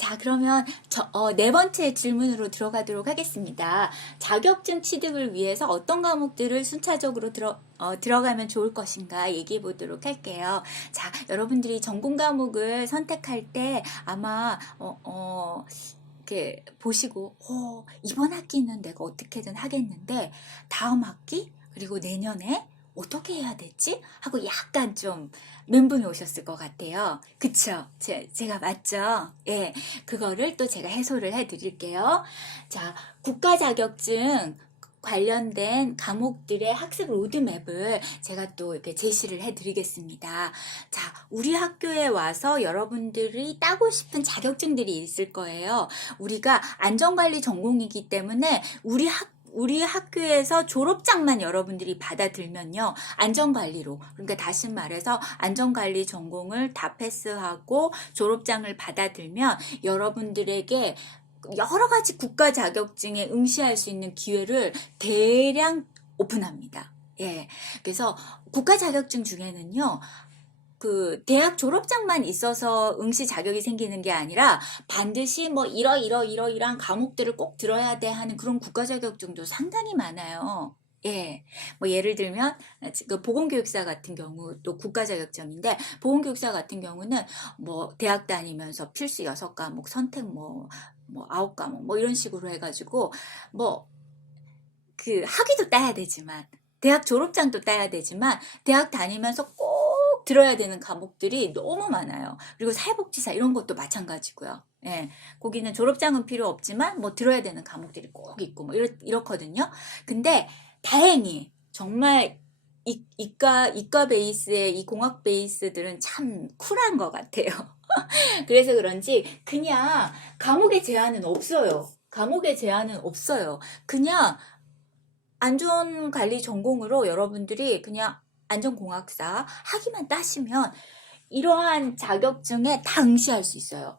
자, 그러면 네 번째 질문으로 들어가도록 하겠습니다. 자격증 취득을 위해서 어떤 과목들을 순차적으로 들어가면 좋을 것인가 얘기해 보도록 할게요. 자, 여러분들이 전공 과목을 선택할 때 아마, 이렇게 보시고, 이번 학기는 내가 어떻게든 하겠는데, 다음 학기? 그리고 내년에 어떻게 해야 되지? 하고 약간 좀 멘붕이 오셨을 것 같아요. 그쵸? 제가 맞죠? 예. 그거를 또 제가 해소를 해 드릴게요. 자, 국가 자격증 관련된 과목들의 학습 로드맵을 제가 또 이렇게 제시를 해 드리겠습니다. 자, 우리 학교에 와서 여러분들이 따고 싶은 자격증들이 있을 거예요. 우리가 안전관리 전공이기 때문에 우리 학교에서 졸업장만 여러분들이 받아들면요. 안전관리로. 그러니까 다시 말해서 안전관리 전공을 다 패스하고 졸업장을 받아들면 여러분들에게 여러 가지 국가 자격증에 응시할 수 있는 기회를 대량 오픈합니다. 예. 그래서 국가 자격증 중에는요. 그 대학 졸업장만 있어서 응시 자격이 생기는 게 아니라 반드시 뭐 이러이러한 과목들을 꼭 들어야 돼 하는 그런 국가 자격증도 상당히 많아요. 예. 뭐 예를 들면 그 보건교육사 같은 경우도 국가 자격증인데 보건교육사 같은 경우는 뭐 대학 다니면서 필수 6과목 선택 뭐 9과목 뭐 이런 식으로 해가지고 뭐 그 학위도 따야 되지만 대학 졸업장도 따야 되지만 대학 다니면서 꼭 들어야 되는 과목들이 너무 많아요. 그리고 사회복지사 이런 것도 마찬가지고요. 예, 거기는 졸업장은 필요 없지만 뭐 들어야 되는 과목들이 꼭 있고 뭐 이렇거든요. 근데 다행히 정말 이과 베이스의 이 공학 베이스들은 참 쿨한 것 같아요. 그래서 그런지 그냥 과목의 제한은 없어요. 과목의 제한은 없어요. 그냥 안전관리 전공으로 여러분들이 그냥 안전공학사 학위만 따시면 이러한 자격증에 다 응시할 수 있어요.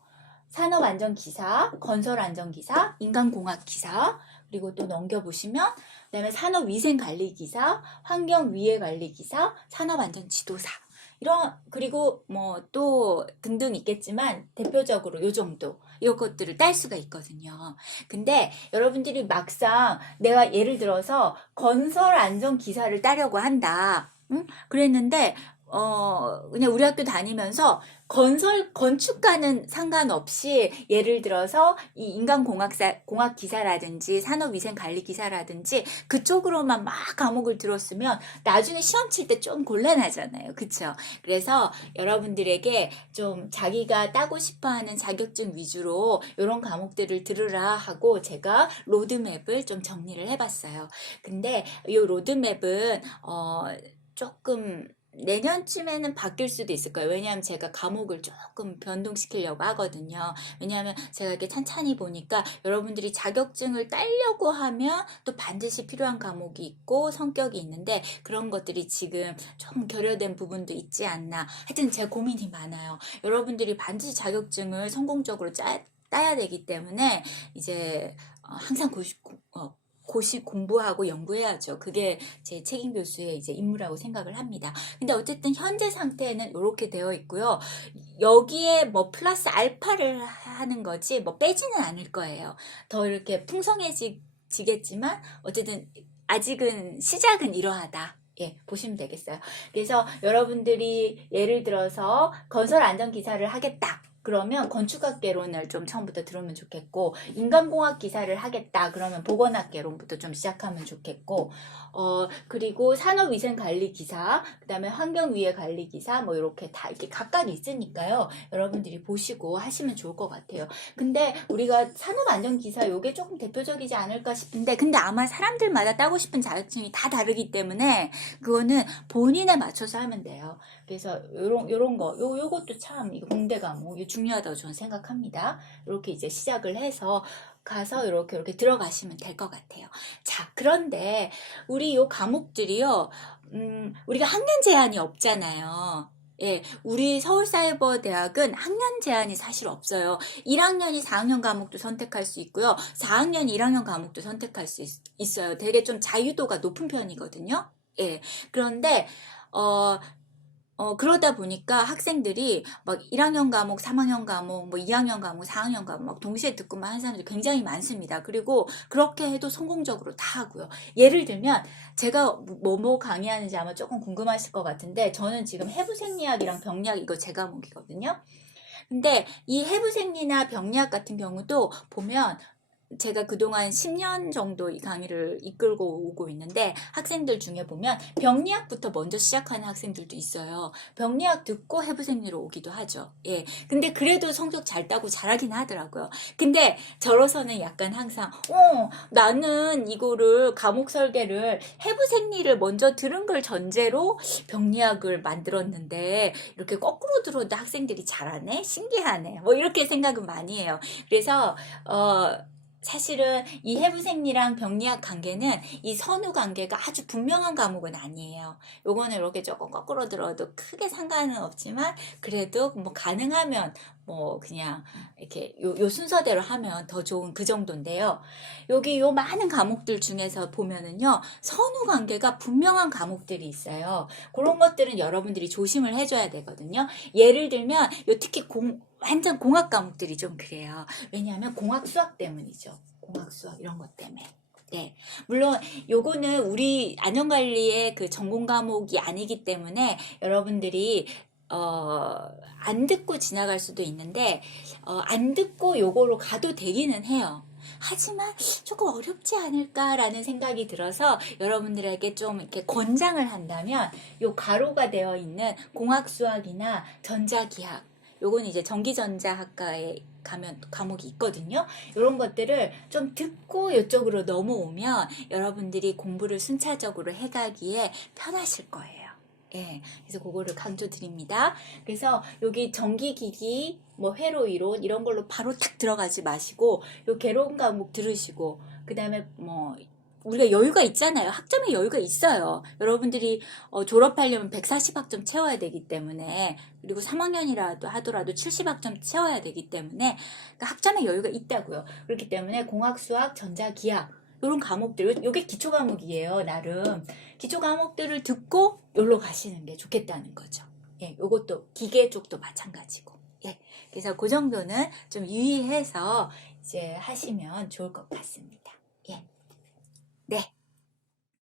산업안전기사, 건설안전기사, 인간공학기사, 그리고 또 넘겨보시면 그다음에 산업위생관리기사, 환경위해관리기사, 산업안전지도사 그리고 뭐 또 등등 있겠지만 대표적으로 요 정도 이것들을 딸 수가 있거든요. 근데 여러분들이 막상 내가 예를 들어서 건설안전기사를 따려고 한다. 응? 그랬는데 그냥 우리 학교 다니면서 건축과는 상관없이 예를 들어서 이 공학기사라든지 산업위생관리기사라든지 그쪽으로만 막 과목을 들었으면 나중에 시험 칠 때 좀 곤란하잖아요. 그쵸? 그래서 여러분들에게 좀 자기가 따고 싶어 하는 자격증 위주로 이런 과목들을 들으라 하고 제가 로드맵을 좀 정리를 해봤어요. 근데 이 로드맵은, 조금 내년쯤에는 바뀔 수도 있을 거예요. 왜냐하면 제가 과목을 조금 변동시키려고 하거든요. 왜냐하면 제가 이렇게 찬찬히 보니까 여러분들이 자격증을 따려고 하면 또 반드시 필요한 과목이 있고 성격이 있는데 그런 것들이 지금 좀 결여된 부분도 있지 않나. 하여튼 제 고민이 많아요. 여러분들이 반드시 자격증을 성공적으로 따야 되기 때문에 이제 항상 고시 공부하고 연구해야죠. 그게 제 책임 교수의 이제 임무라고 생각을 합니다. 근데 어쨌든 현재 상태는 이렇게 되어 있고요. 여기에 뭐 플러스 알파를 하는 거지 뭐 빼지는 않을 거예요. 더 이렇게 풍성해지겠지만 어쨌든 아직은 시작은 이러하다. 예, 보시면 되겠어요. 그래서 여러분들이 예를 들어서 건설 안전기사를 하겠다. 그러면 건축학개론을 좀 처음부터 들으면 좋겠고 인간공학 기사를 하겠다 그러면 보건학개론부터 좀 시작하면 좋겠고 그리고 산업위생관리기사 그 다음에 환경위해관리기사 뭐 이렇게 다 이렇게 각각 있으니까요 여러분들이 보시고 하시면 좋을 것 같아요. 근데 우리가 산업안전기사 요게 조금 대표적이지 않을까 싶은데 근데 아마 사람들마다 따고 싶은 자격증이 다 다르기 때문에 그거는 본인에 맞춰서 하면 돼요. 그래서 요런 거 요것도 참 이거 공대 과목 이게 중요하다고 저는 생각합니다. 이렇게 이제 시작을 해서 가서 이렇게 들어가시면 될 것 같아요. 자, 그런데 우리 요 과목들이요, 우리가 학년 제한이 없잖아요. 예, 우리 서울사이버대학은 학년 제한이 사실 없어요. 1학년이 4학년 과목도 선택할 수 있고요. 4학년이 1학년 과목도 선택할 수 있어요. 되게 좀 자유도가 높은 편이거든요. 예, 그런데, 어, 그러다 보니까 학생들이 막 1학년 과목, 3학년 과목, 뭐 2학년 과목, 4학년 과목 막 동시에 듣고만 하는 사람들이 굉장히 많습니다. 그리고 그렇게 해도 성공적으로 다 하고요. 예를 들면 제가 뭐 강의하는지 아마 조금 궁금하실 것 같은데 저는 지금 해부생리학이랑 병리학 이거 제 과목이거든요. 근데 이 해부생리나 병리학 같은 경우도 보면 제가 그동안 10년 정도 이 강의를 이끌고 오고 있는데 학생들 중에 보면 병리학부터 먼저 시작하는 학생들도 있어요. 병리학 듣고 해부생리로 오기도 하죠. 예. 근데 그래도 성적 잘 따고 잘하긴 하더라고요. 근데 저로서는 약간 항상 나는 이거를 과목 설계를 해부생리를 먼저 들은 걸 전제로 병리학을 만들었는데 이렇게 거꾸로 들어도 학생들이 잘하네? 신기하네. 뭐 이렇게 생각은 많이 해요. 그래서 사실은 이 해부생리랑 병리학 관계는 이 선후 관계가 아주 분명한 과목은 아니에요. 요거는 이렇게 조금 거꾸로 들어도 크게 상관은 없지만 그래도 뭐 가능하면 뭐 그냥 이렇게 요 순서대로 하면 더 좋은 그 정도인데요. 여기 요 많은 과목들 중에서 보면은요, 선후 관계가 분명한 과목들이 있어요. 그런 것들은 여러분들이 조심을 해줘야 되거든요. 예를 들면 요 특히 완전 공학 과목들이 좀 그래요. 왜냐하면 공학 수학 때문이죠. 공학 수학 이런 것 때문에. 네. 물론 요거는 우리 안전관리의 그 전공 과목이 아니기 때문에 여러분들이 안 듣고 지나갈 수도 있는데 안 듣고 요거로 가도 되기는 해요. 하지만 조금 어렵지 않을까라는 생각이 들어서 여러분들에게 좀 이렇게 권장을 한다면 요 가로가 되어 있는 공학수학이나 전자기학, 요건 이제 전기전자학과에 가면 과목이 있거든요. 이런 것들을 좀 듣고 이쪽으로 넘어오면 여러분들이 공부를 순차적으로 해가기에 편하실 거예요. 예, 그래서 그거를 강조드립니다. 그래서 여기 전기기기, 뭐 회로 이론 이런 걸로 바로 탁 들어가지 마시고 요 개론 과목 들으시고 그 다음에 뭐 우리가 여유가 있잖아요. 학점에 여유가 있어요. 여러분들이 졸업하려면 140학점 채워야 되기 때문에 그리고 3학년이라도 하더라도 70학점 채워야 되기 때문에 그러니까 학점에 여유가 있다고요. 그렇기 때문에 공학, 수학, 전자, 기하 이런 과목들, 요게 기초 과목이에요. 나름 기초 과목들을 듣고 여기로 가시는 게 좋겠다는 거죠. 예, 요것도 기계 쪽도 마찬가지고. 예, 그래서 그 정도는 좀 유의해서 이제 하시면 좋을 것 같습니다.